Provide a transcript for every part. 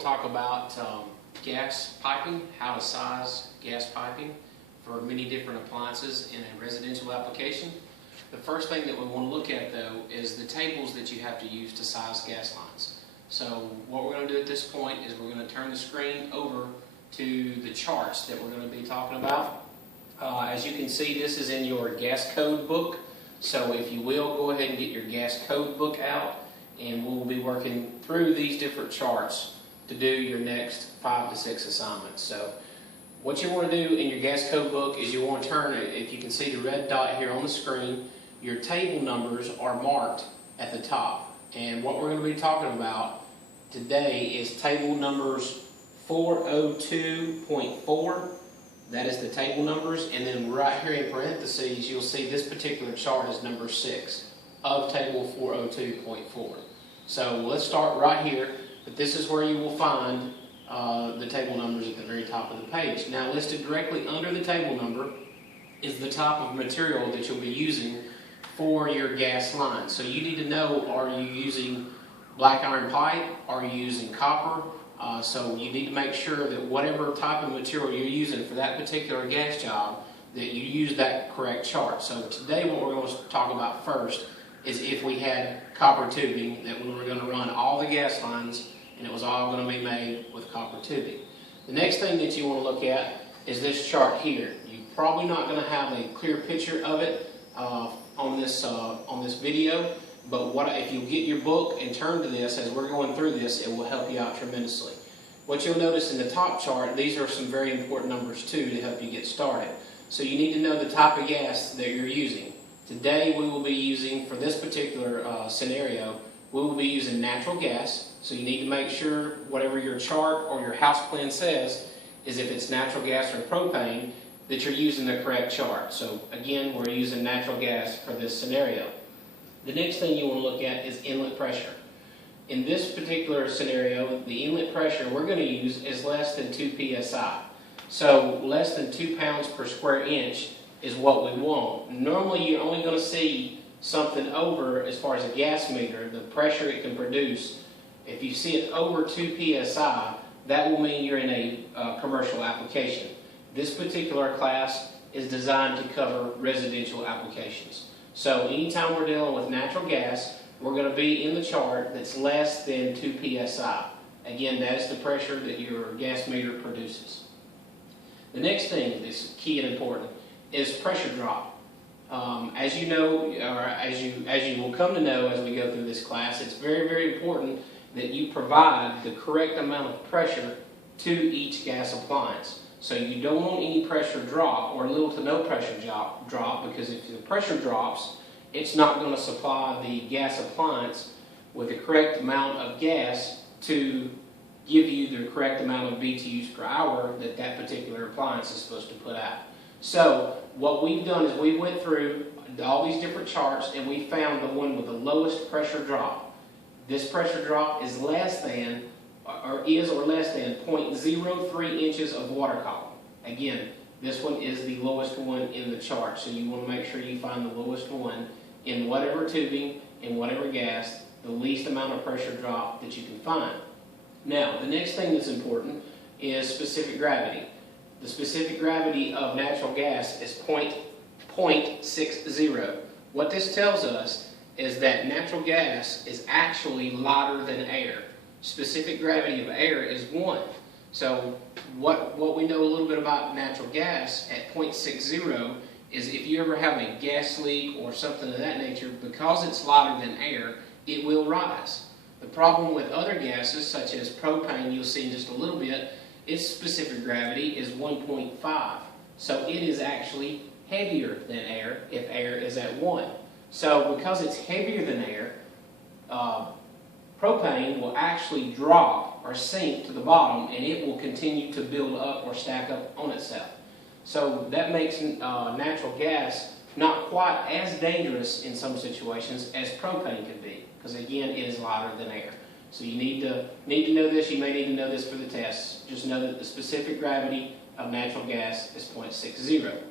to talk about gas piping, how to size gas piping for many different appliances in a residential application. The first thing that we want to look at though is the tables that you have to use to size gas lines. So what we're going to do at this point is we're going to turn the screen over to the charts that we're going to be talking about. As you can see, this is in your gas code book. So if you will, go ahead and get your gas code book out, and we'll be working through these different charts to do your next 5 to 6 assignments. So what you want to do in your gas code book is you want to turn it, if you can see the red dot here on the screen, your table numbers are marked at the top. And what we're going to be talking about today is table numbers 402.4. That is the table numbers, and then right here in parentheses you'll see this particular chart is number 6 of table 402.4. So let's start right here, but this is where you will find the table numbers at the very top of the page. Now listed directly under the table number is the type of material that you'll be using for your gas line. So you need to know, are you using black iron pipe, are you using copper? So you need to make sure that whatever type of material you're using for that particular gas job, that you use that correct chart. So today what we're going to talk about first is if we had copper tubing, that we were going to run all the gas lines and it was all going to be made with copper tubing. The next thing that you want to look at is this chart here. You're probably not going to have a clear picture of it on this video, but if you get your book and turn to this as we're going through this, it will help you out tremendously. What you'll notice in the top chart, these are some very important numbers too to help you get started. So you need to know the type of gas that you're using. Today we will be using, for this particular scenario, we will be using natural gas. So you need to make sure whatever your chart or your house plan says is if it's natural gas or propane, that you're using the correct chart. So again, we're using natural gas for this scenario. The next thing you want to look at is inlet pressure. In this particular scenario, the inlet pressure we're going to use is less than 2 psi. So less than 2 pounds per square inch is what we want. Normally you're only going to see something over, as far as a gas meter, the pressure it can produce. If you see it over 2 psi, that will mean you're in a commercial application. This particular class is designed to cover residential applications. So anytime we're dealing with natural gas, we're going to be in the chart that's less than 2 psi. Again, that is the pressure that your gas meter produces. The next thing that's key and important is pressure drop. As you know, or as you will come to know as we go through this class, it's very, very important that you provide the correct amount of pressure to each gas appliance. So you don't want any pressure drop or little to no pressure drop, because if the pressure drops, it's not going to supply the gas appliance with the correct amount of gas to give you the correct amount of BTUs per hour that that particular appliance is supposed to put out. So what we've done is we went through all these different charts and we found the one with the lowest pressure drop. This pressure drop is less than, or less than 0.03 inches of water column. Again, this one is the lowest one in the chart, so you want to make sure you find the lowest one in whatever tubing, in whatever gas, the least amount of pressure drop that you can find. Now, the next thing that's important is specific gravity. The specific gravity of natural gas is 0.60. What this tells us is that natural gas is actually lighter than air. Specific gravity of air is 1. So what we know a little bit about natural gas at 0.60 is if you ever have a gas leak or something of that nature, because it's lighter than air, it will rise. The problem with other gases, such as propane, you'll see in just a little bit, its specific gravity is 1.5. So it is actually heavier than air if air is at 1. So because it's heavier than air, propane will actually drop or sink to the bottom, and it will continue to build up or stack up on itself. So that makes natural gas not quite as dangerous in some situations as propane can be, because again, it is lighter than air. So you need to know this. You may need to know this for the tests. Just know that the specific gravity of natural gas is 0.60.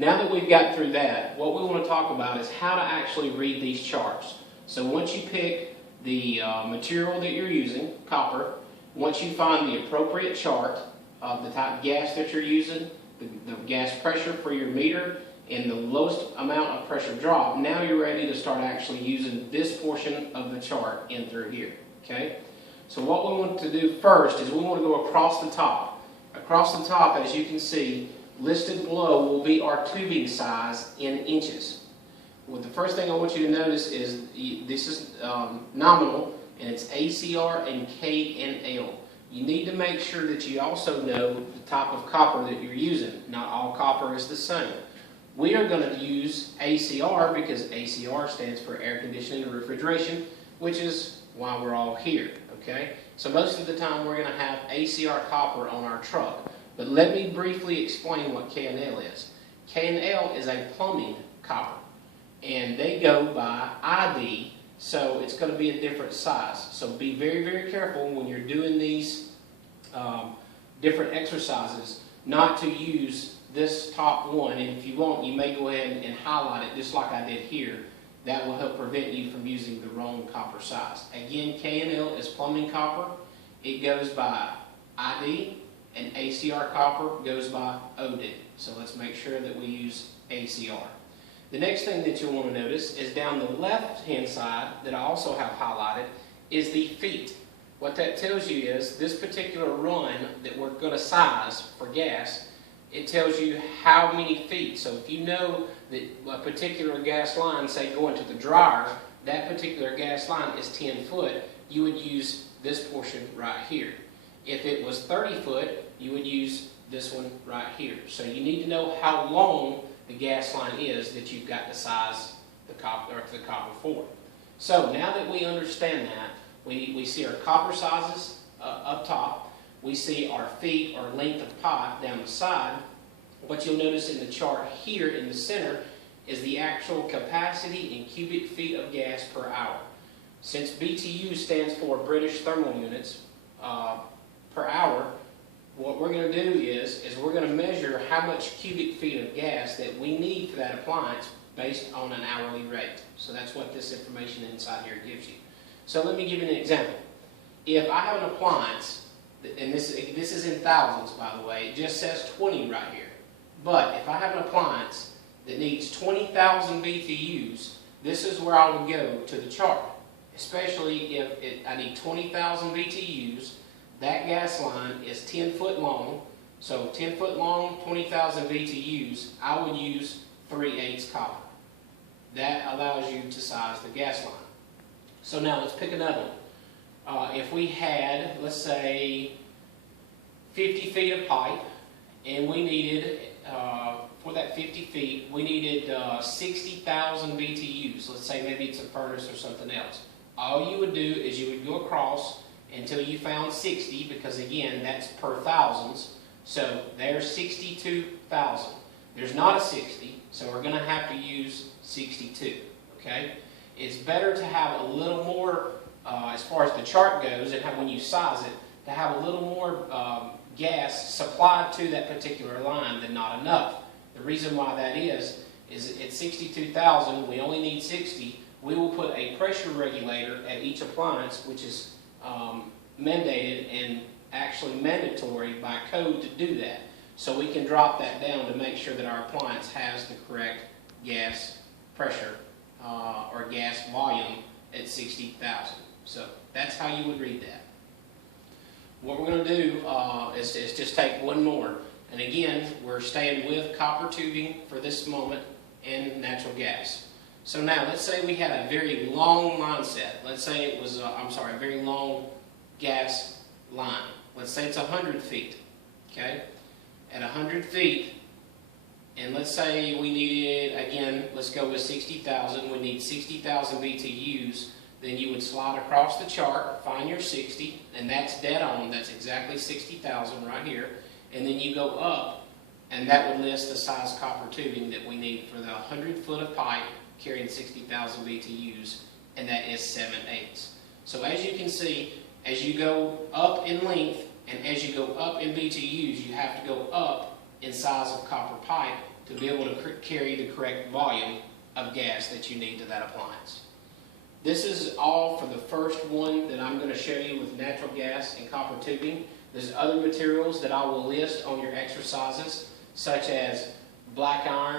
Now that we've got through that, what we want to talk about is how to actually read these charts. So once you pick the material that you're using, copper. Once you find the appropriate chart of the type of gas that you're using, the gas pressure for your meter, and the lowest amount of pressure drop, now you're ready to start actually using this portion of the chart in through here, okay? So what we want to do first is we want to go across the top. Across the top, as you can see, listed below will be our tubing size in inches. Well, the first thing I want you to notice is this is nominal, and it's ACR and KNL. You need to make sure that you also know the type of copper that you're using. Not all copper is the same. We are going to use ACR because ACR stands for air conditioning and refrigeration, which is why we're all here, okay? So most of the time we're going to have ACR copper on our truck. But let me briefly explain what KNL is. KNL is a plumbing copper, and they go by ID, so it's going to be a different size. So be very, very careful when you're doing these different exercises not to use this top one, and if you want, you may go ahead and highlight it just like I did here. That will help prevent you from using the wrong copper size. Again, KNL is plumbing copper. It goes by ID, and ACR copper goes by OD. So let's make sure that we use ACR. The next thing that you'll want to notice is down the left-hand side that I also have highlighted is the feet. What that tells you is this particular run that we're going to size for gas, it tells you how many feet. So if you know that a particular gas line, say going to the dryer, that particular gas line is 10 foot, you would use this portion right here. If it was 30 foot, you would use this one right here. So you need to know how long the gas line is that you've got to size the copper for. So now that we understand that, we see our copper sizes up top. We see our feet or length of pipe down the side. What you'll notice in the chart here in the center is the actual capacity in cubic feet of gas per hour. Since BTU stands for British thermal units per hour, what we're going to do is we're going to measure how much cubic feet of gas that we need for that appliance based on an hourly rate. So that's what this information inside here gives you. So let me give you an example. If I have an appliance, and this is in thousands, by the way, it just says 20 right here. But if I have an appliance that needs 20,000 BTUs, this is where I would go to the chart. Especially if I need 20,000 BTUs, that gas line is 10 foot long. So 10 foot long, 20,000 BTUs, I would use 3/8 copper. That allows you to size the gas line. So now let's pick another one. If we had, let's say, 50 feet of pipe, and we needed, for that 50 feet, we needed 60,000 BTUs. Let's say maybe it's a furnace or something else. All you would do is you would go across until you found 60, because again, that's per thousands. So there's 62,000. There's not a 60, so we're going to have to use 62, okay? It's better to have a little more, as far as the chart goes, and when you size it, to have a little more gas supplied to that particular line than not enough. The reason why that is at 62,000, we only need 60. We will put a pressure regulator at each appliance, which is mandated and actually mandatory by code to do that. So we can drop that down to make sure that our appliance has the correct gas pressure or gas volume at 60,000. So that's how you would read that. What we're going to do is just take one more. And again, we're staying with copper tubing for this moment and natural gas. So now, let's say we had a very long line set. Let's say it was, a very long gas line. Let's say it's 100 feet, okay? At 100 feet, and let's say we needed, again, let's go with 60,000. We need 60,000 BTUs. Then you would slide across the chart, find your 60, and that's dead on. That's exactly 60,000 right here. And then you go up, and that would list the size copper tubing that we need for the 100 foot of pipe carrying 60,000 BTUs, and that is 7/8. So as you can see, as you go up in length and as you go up in BTUs, you have to go up in size of copper pipe to be able to carry the correct volume of gas that you need to that appliance. This is all for the first one that I'm going to show you with natural gas and copper tubing. There's other materials that I will list on your exercises, such as black iron,